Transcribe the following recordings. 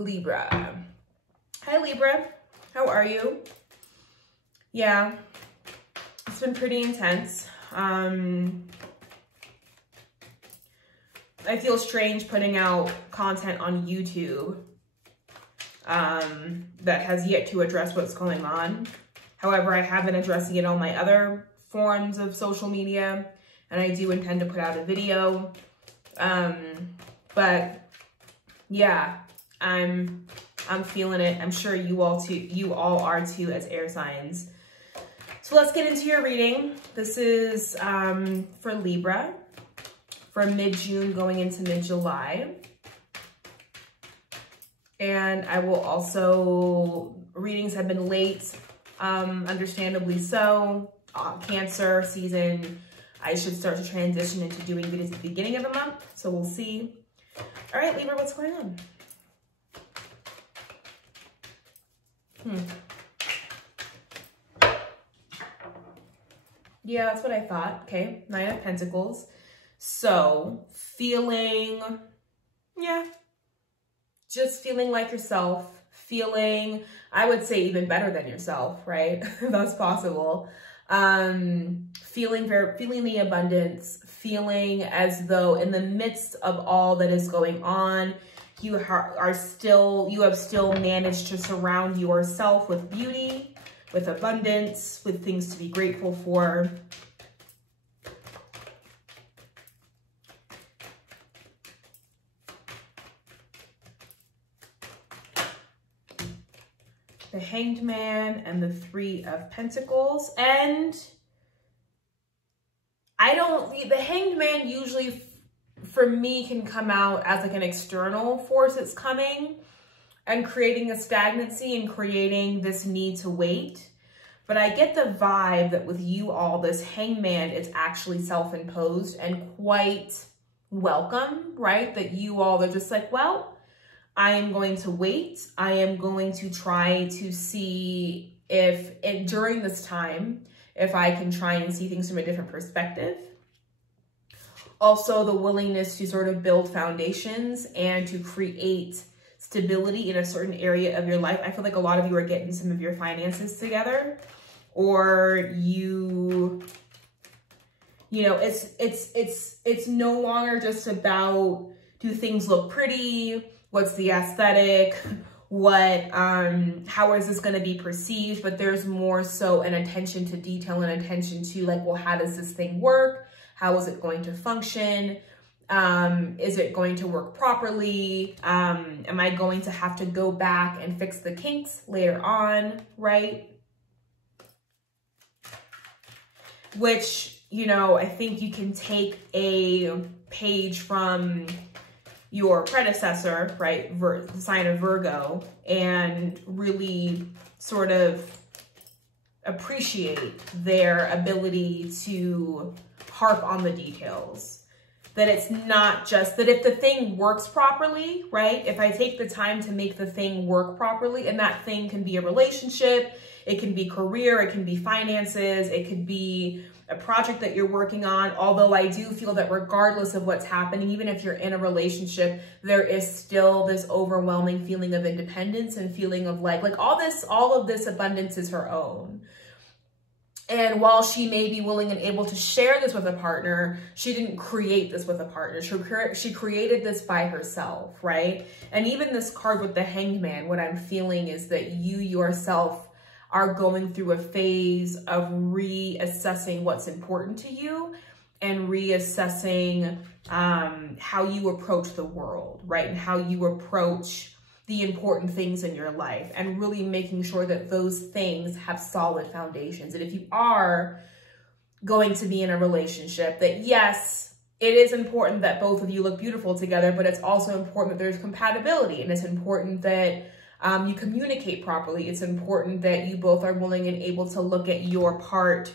Libra. Hi, Libra. How are you? Yeah, it's been pretty intense. I feel strange putting out content on YouTube that has yet to address what's going on. However, I have been addressing it on my other forms of social media, and I do intend to put out a video. But yeah, I'm feeling it. I'm sure you all are too, as air signs. So let's get into your reading. This is for Libra for mid-June going into mid-July. And I will also, readings have been late, understandably so. Cancer season, I should start to transition into doing videos at the beginning of the month, so we'll see. All right, Libra, what's going on? Yeah, that's what I thought. Okay, Nine of Pentacles. So, feeling, yeah, just feeling like yourself, feeling, I would say even better than yourself, right? That's possible. Feeling the abundance, feeling as though in the midst of all that is going on, you have still managed to surround yourself with beauty, with abundance, with things to be grateful for. The Hanged Man and the Three of Pentacles. And the Hanged Man usually for me can come out as like an external force that's coming and creating a stagnancy and creating this need to wait. But I get the vibe that with you all, this Hanged Man is actually self-imposed and quite welcome, right? That you all are just like, well, I am going to wait. I am going to try to see during this time, if I can try and see things from a different perspective. Also, the willingness to sort of build foundations and to create stability in a certain area of your life. I feel like a lot of you are getting some of your finances together, or you know, it's no longer just about, do things look pretty? What's the aesthetic? How is this going to be perceived? But there's more so an attention to detail and attention to like, well, how does this thing work? How is it going to function? Is it going to work properly? Am I going to have to go back and fix the kinks later on, right? Which, you know, I think you can take a page from your predecessor, right, the sign of Virgo, and really sort of appreciate their ability to harp on the details. That it's not just that if the thing works properly, right, if I take the time to make the thing work properly, and that thing can be a relationship, it can be career, it can be finances, it could be a project that you're working on. Although I do feel that regardless of what's happening, even if you're in a relationship, there is still this overwhelming feeling of independence and feeling of like all of this abundance is her own. And while she may be willing and able to share this with a partner, she didn't create this with a partner. She created this by herself, right? And even this card with the Hanged Man, what I'm feeling is that you yourself are going through a phase of reassessing what's important to you and reassessing how you approach the world, right? And how you approach the important things in your life, and really making sure that those things have solid foundations. And if you are going to be in a relationship, that yes, it is important that both of you look beautiful together, but it's also important that there's compatibility, and it's important that you communicate properly. It's important that you both are willing and able to look at your part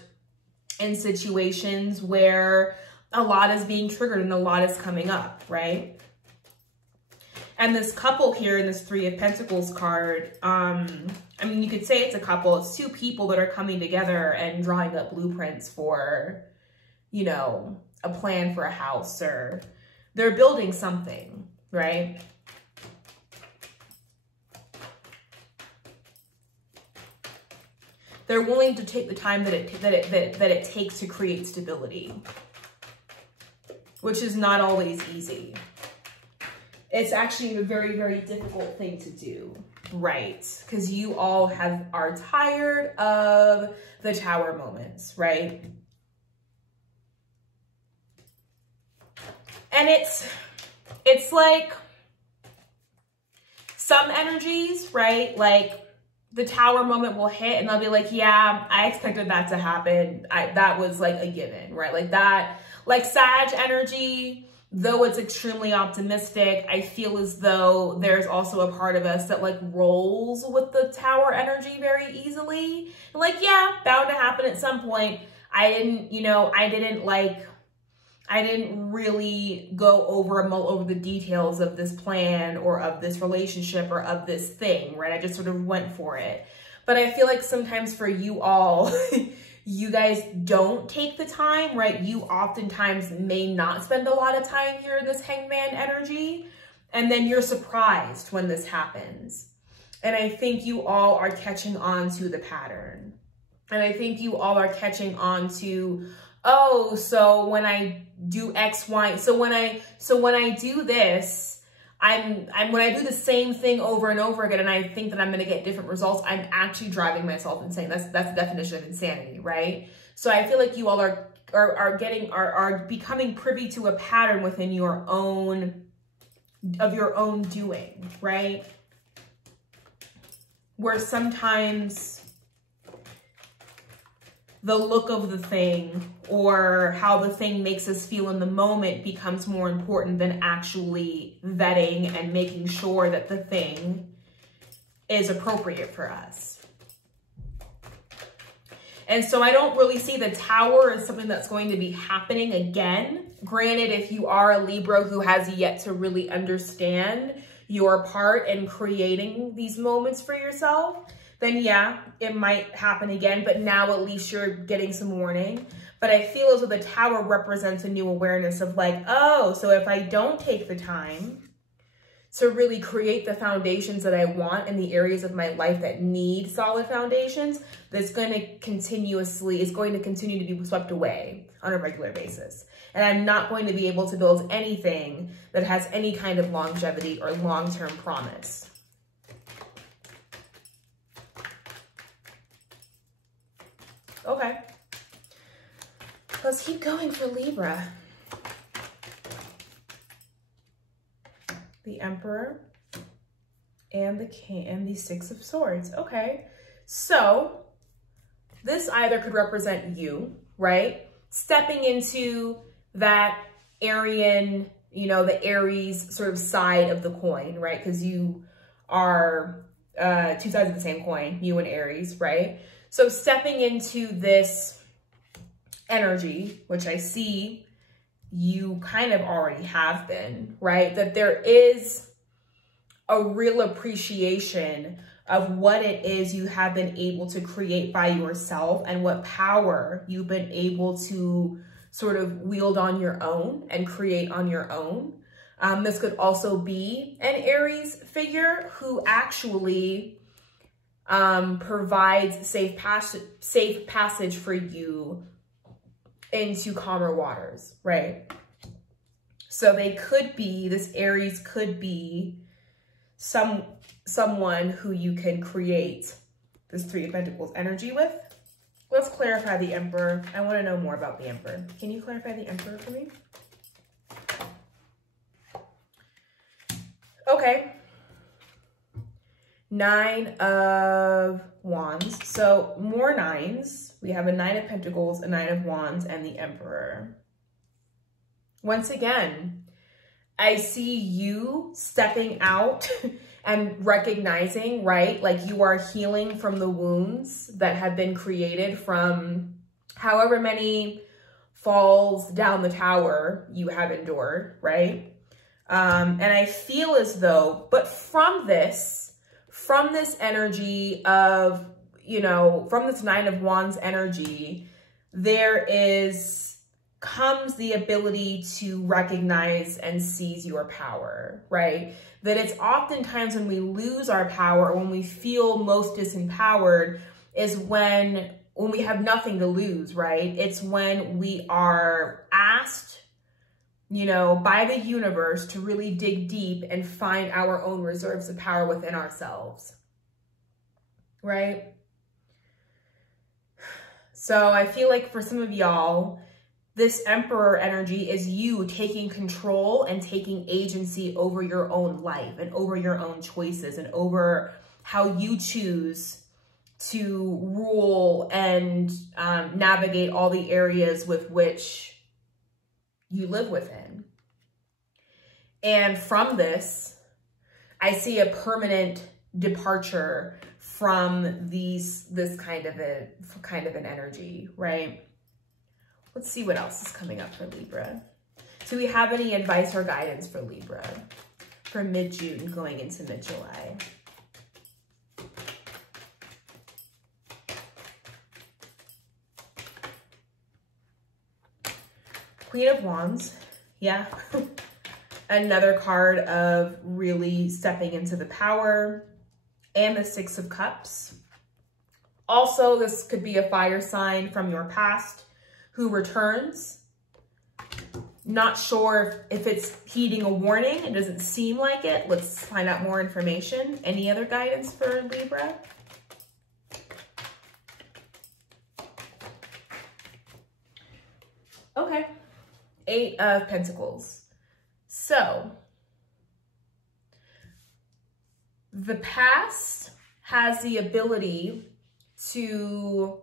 in situations where a lot is being triggered and a lot is coming up, right? And this couple here in this Three of Pentacles card, I mean, you could say it's a couple. It's two people that are coming together and drawing up blueprints for, you know, a plan for a house, or they're building something, right? They're willing to take the time that it takes to create stability, which is not always easy. It's actually a very, very difficult thing to do, right? Because you all are tired of the Tower moments, right? And it's like some energies, right? Like the Tower moment will hit and they'll be like, yeah, I expected that to happen. That was like a given, right? Like that, like Sag energy, though it's extremely optimistic, I feel as though there's also a part of us that like rolls with the Tower energy very easily. And like, yeah, bound to happen at some point. I didn't really go over and mull over the details of this plan or of this relationship or of this thing, right? I just sort of went for it. But I feel like sometimes for you all, you guys don't take the time, right? You oftentimes may not spend a lot of time here in this Hangman energy, and then you're surprised when this happens. And I think you all are catching on to the pattern. And I think you all are catching on to, oh, so when I do X, Y, so when I do this, when I do the same thing over and over again and I think that I'm going to get different results, I'm actually driving myself insane. That's the definition of insanity, right? So I feel like you all are becoming privy to a pattern within your own doing, right? Where sometimes the look of the thing or how the thing makes us feel in the moment becomes more important than actually vetting and making sure that the thing is appropriate for us. And so I don't really see the Tower as something that's going to be happening again. Granted, if you are a Libra who has yet to really understand your part in creating these moments for yourself, then yeah, it might happen again, but now at least you're getting some warning. But I feel as though the Tower represents a new awareness of like, oh, so if I don't take the time to really create the foundations that I want in the areas of my life that need solid foundations, that's going to continue to be swept away on a regular basis. And I'm not going to be able to build anything that has any kind of longevity or long-term promise. Okay, let's keep going for Libra. The Emperor and the King and the Six of Swords. Okay, so this either could represent you, right? Stepping into that Aryan, the Aries sort of side of the coin, right? Because you are two sides of the same coin, you and Aries, right? So stepping into this energy, which I see you kind of already have been, right? That there is a real appreciation of what it is you have been able to create by yourself and what power you've been able to sort of wield on your own and create on your own. This could also be an Aries figure who actually provides safe passage for you into calmer waters, right? So this Aries could be someone who you can create this Three of Pentacles energy with. Let's clarify the Emperor. I want to know more about the Emperor. Can you clarify the Emperor for me? Okay. Nine of Wands. So more nines. We have a Nine of Pentacles, a Nine of Wands, and the Emperor. Once again, I see you stepping out and recognizing, right? Like you are healing from the wounds that have been created from however many falls down the tower you have endured, right? And I feel as though, but from this energy of, from this Nine of Wands energy, comes the ability to recognize and seize your power, right? That it's oftentimes when we lose our power, when we feel most disempowered, is when we have nothing to lose, right? It's when we are asked, you know, by the universe to really dig deep and find our own reserves of power within ourselves, right? So I feel like for some of y'all, this Emperor energy is you taking control and taking agency over your own life and over your own choices and over how you choose to rule and navigate all the areas with which you live within. And from this, I see a permanent departure from this kind of an energy, right? Let's see what else is coming up for Libra. Do we have any advice or guidance for Libra for mid-June going into mid-July? Queen of Wands, yeah. Another card of really stepping into the power. And the Six of Cups. Also, this could be a fire sign from your past who returns. Not sure if it's heeding a warning. It doesn't seem like it. Let's find out more information. Any other guidance for Libra? Okay. 8 of Pentacles. So, the past has the ability to,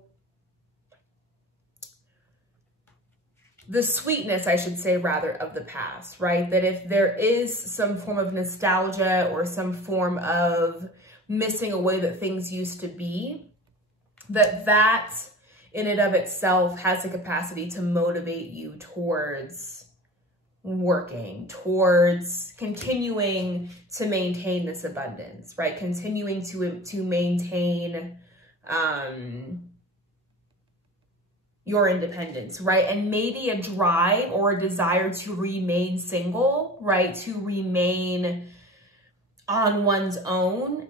the sweetness, I should say, rather, of the past, right? That if there is some form of nostalgia or some form of missing a way that things used to be, that in and of itself has the capacity to motivate you towards working, towards continuing to maintain this abundance, right? Continuing to maintain your independence, right? And maybe a drive or a desire to remain single, right? To remain on one's own.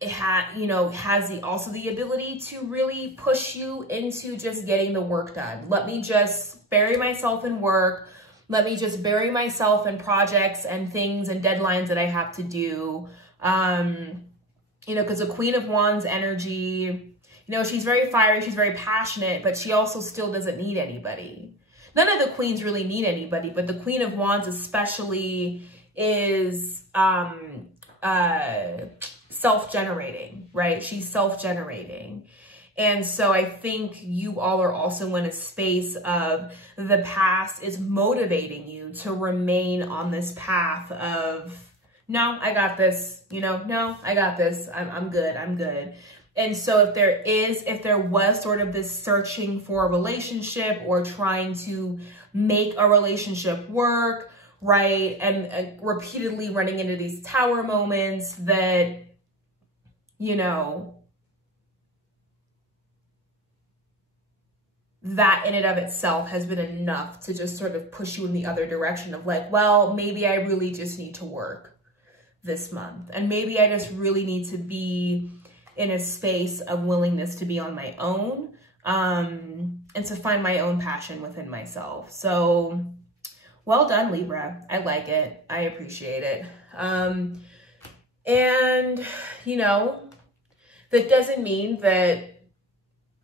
It has also the ability to really push you into just getting the work done. Let me just bury myself in work. Let me just bury myself in projects and things and deadlines that I have to do. Because the Queen of Wands energy, she's very fiery, she's very passionate, but she also still doesn't need anybody. None of the queens really need anybody, but the Queen of Wands especially is self-generating, right? She's self-generating. And so I think you all are also in a space of the past is motivating you to remain on this path of, no, I got this, no, I got this. I'm good. And so if there was sort of this searching for a relationship or trying to make a relationship work, right? And repeatedly running into these tower moments that, that in and of itself has been enough to just sort of push you in the other direction of like, well, maybe I really just need to work this month. And maybe I just really need to be in a space of willingness to be on my own and to find my own passion within myself. So well done, Libra. I like it. I appreciate it. And, that doesn't mean that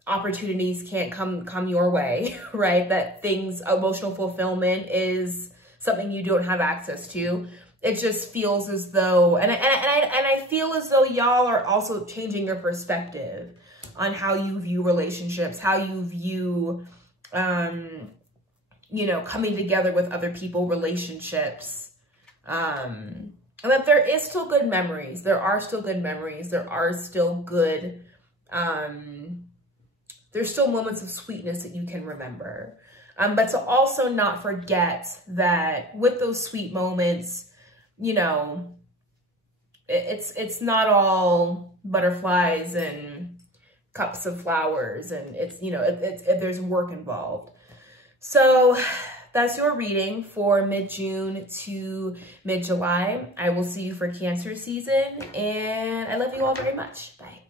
opportunities can't come your way, right? That emotional fulfillment is something you don't have access to. It just feels as though, and I feel as though y'all are also changing your perspective on how you view relationships, how you view, coming together with other people, relationships, and that there is still good memories. There are still good memories. There are still good, there's still moments of sweetness that you can remember. But to also not forget that with those sweet moments, it's not all butterflies and cups of flowers, and there's work involved. So that's your reading for mid-June to mid-July. I will see you for Cancer season, and I love you all very much. Bye.